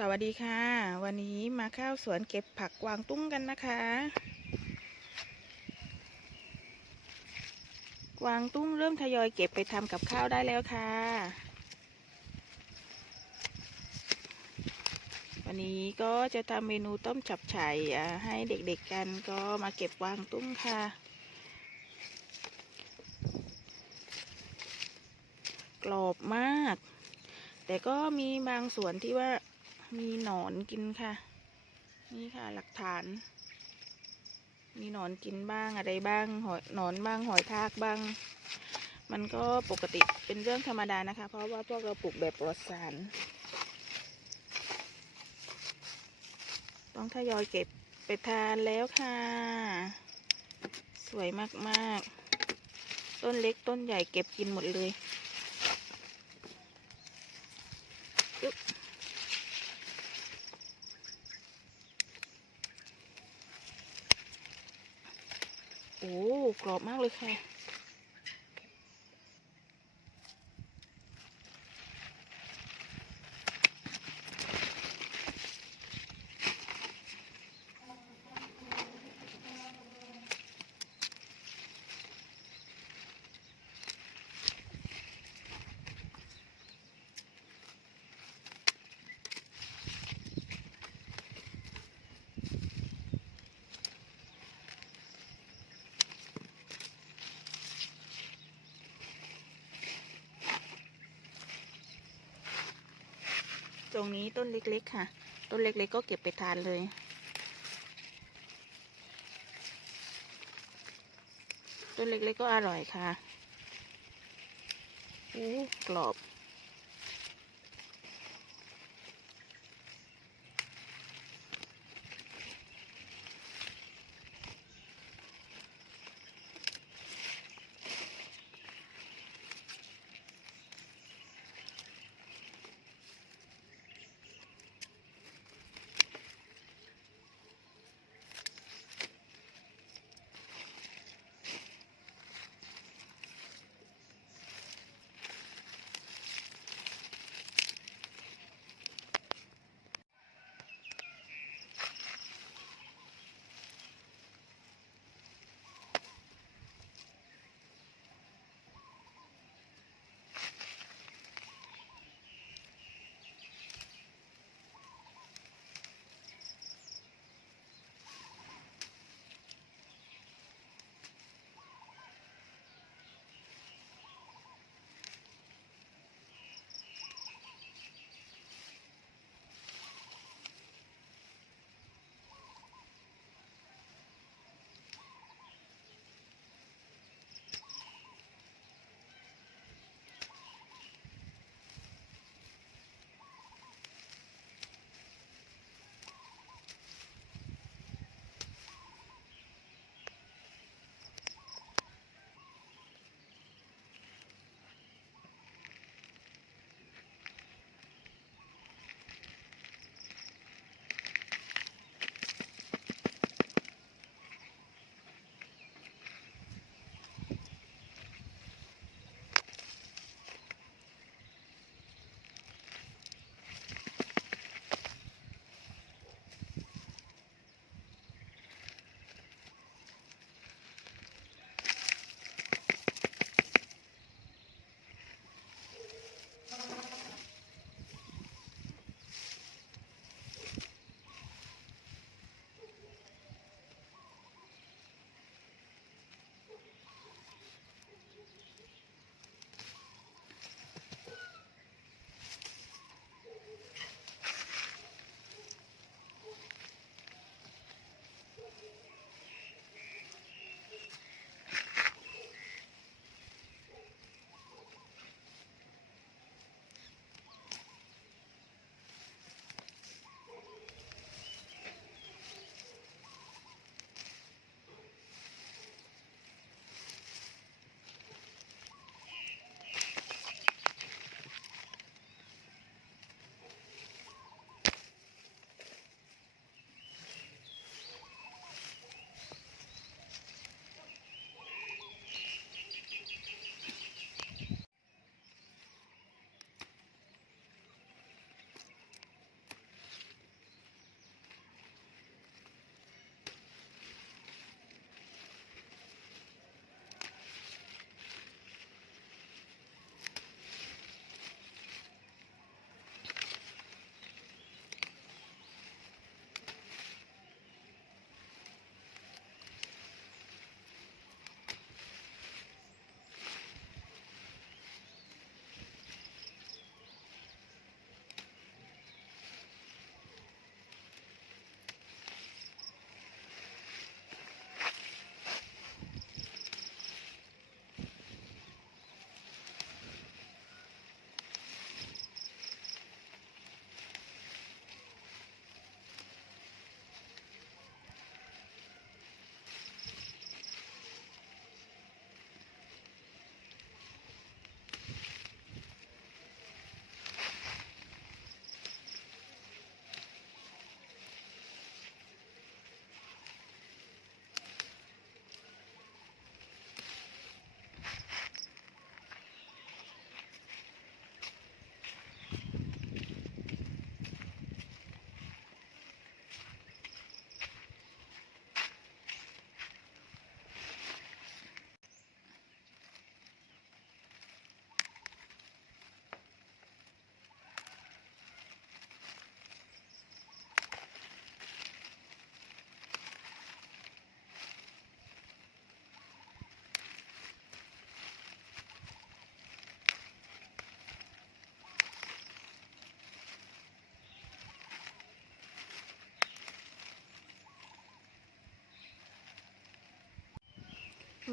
สวัสดีค่ะ วันนี้มาข้าวสวนเก็บผักกวางตุ้งกันนะคะ กวางตุ้งเริ่มทยอยเก็บไปทำกับข้าวได้แล้วค่ะ วันนี้ก็จะทำเมนูต้มจับฉ่ายให้เด็กๆกันก็มาเก็บกวางตุ้งค่ะ กรอบมาก แต่ก็มีบางส่วนที่ว่า มีหนอนกินค่ะ นี่ค่ะหลักฐาน มีหนอนกินบ้างอะไรบ้างหอยหนอนบ้างหอยทากบ้าง มันก็ปกติเป็นเรื่องธรรมดานะคะ เพราะว่าพวกเราปลูกแบบปลอดสาร ต้องทยอยเก็บไปทานแล้วค่ะ สวยมากๆ ต้นเล็กต้นใหญ่เก็บกินหมดเลย อ้กรอบมากเลยค่ะ ตรงนี้ต้นเล็กๆค่ะ ต้นเล็กๆก็เก็บไปทานเลย ต้นเล็กๆก็อร่อยค่ะโอ้กรอบ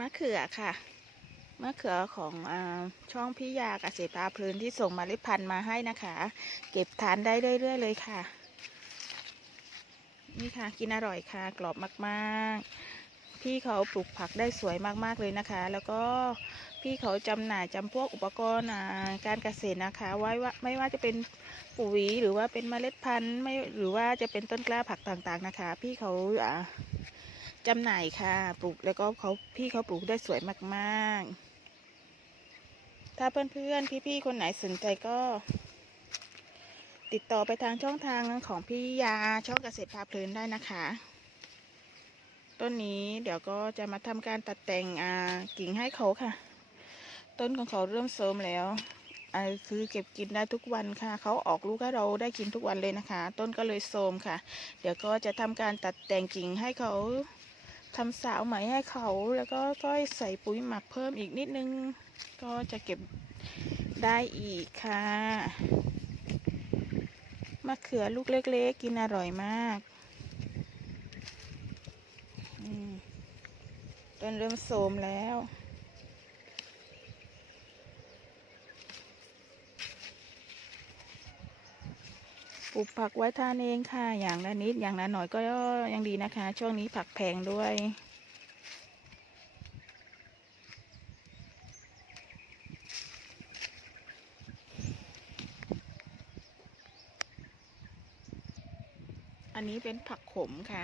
มะเขือค่ะมะเขือของอช่องพี่ยาเกษตรตาเพลินที่ส่งเมาล็ดพันธุ์มาให้นะคะ เก็บทานได้เรื่อยๆเลยค่ะ นี่ค่ะกินอร่อยค่ะ กรอบมากๆ พี่เขาปลูกผักได้สวยมากๆเลยนะคะ แล้วก็พี่เขาจำหน่ายจำพวกอุปกรณ์การเกษตรนะคะ ไว้ว่าไม่ว่าจะเป็นปุ๋ยหรือว่าเป็นเมล็ดพันธุ์ไม่หรือว่าจะเป็นต้นกล้าผักต่างๆนะคะ พี่เขาอ่า จำหน่ายค่ะ ปลูกแล้วก็เขาพี่เขาปลูกได้สวยมากๆ ถ้าเพื่อนๆ พี่ๆ คนไหนสนใจก็ ติดต่อไปทางช่องทางของพี่ยาช่องเกษตรพาเพลินได้นะคะ ต้นนี้เดี๋ยวก็จะมาทำการตัดแต่งกิ่งให้เขาค่ะ ต้นของเขาเริ่มโทรมแล้วคือเก็บกินได้ทุกวันค่ะ เขาออกลูกให้เราได้กินทุกวันเลยนะคะ ต้นก็เลยโทรมค่ะ เดี๋ยวก็จะทำการตัดแต่งกิ่งให้เขา ทำสาวไหมให้เขาแล้วก็ก็ใส่ปุ๋ยหมักเพิ่มอีกนิดนึง ก็จะเก็บได้อีกค่ะมะเขือลูกเล็กๆ กินอร่อยมากต้นเริ่มโทมแล้ว ปลูกผักไว้ทานเองค่ะ อย่างละนิดอย่างละหน่อยก็ยังดีนะคะ ช่วงนี้ผักแพงด้วยอันนี้เป็นผักขมค่ะ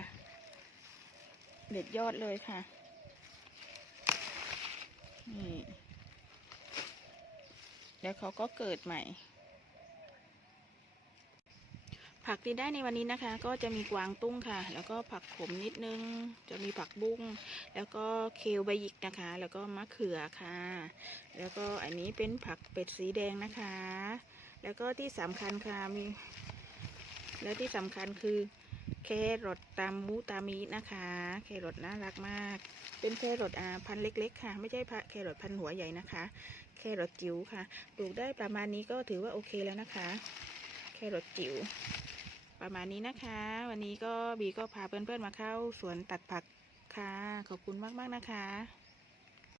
เด็ดยอดเลยค่ะ นี่ แล้วเขาก็เกิดใหม่ ผักที่ได้ในวันนี้นะคะ ก็จะมีกวางตุ้งค่ะ แล้วก็ผักขมนิดนึง จะมีผักบุ้ง แล้วก็เคลใบหยิกนะคะ แล้วก็มะเขือค่ะ แล้วก็อันนี้เป็นผักเป็ดสีแดงนะคะ แล้วก็ที่สำคัญค่ะมี แล้วที่สำคัญคือแครอทตามมูตามีนะคะ แครอทน่ารักมาก เป็นแครอทอ่าพันเล็ก ๆ ค่ะ ไม่ใช่พะแครอทพันหัวใหญ่นะคะ แครอทจิ๋วค่ะ ปลูกได้ประมาณนี้ก็ถือว่าโอเคแล้วนะคะ แครอทจิ๋ว ประมาณนี้นะคะ วันนี้ก็บีก็พาเพื่อนๆมาเข้าสวนตัดผักค่ะ ขอบคุณมากๆนะคะ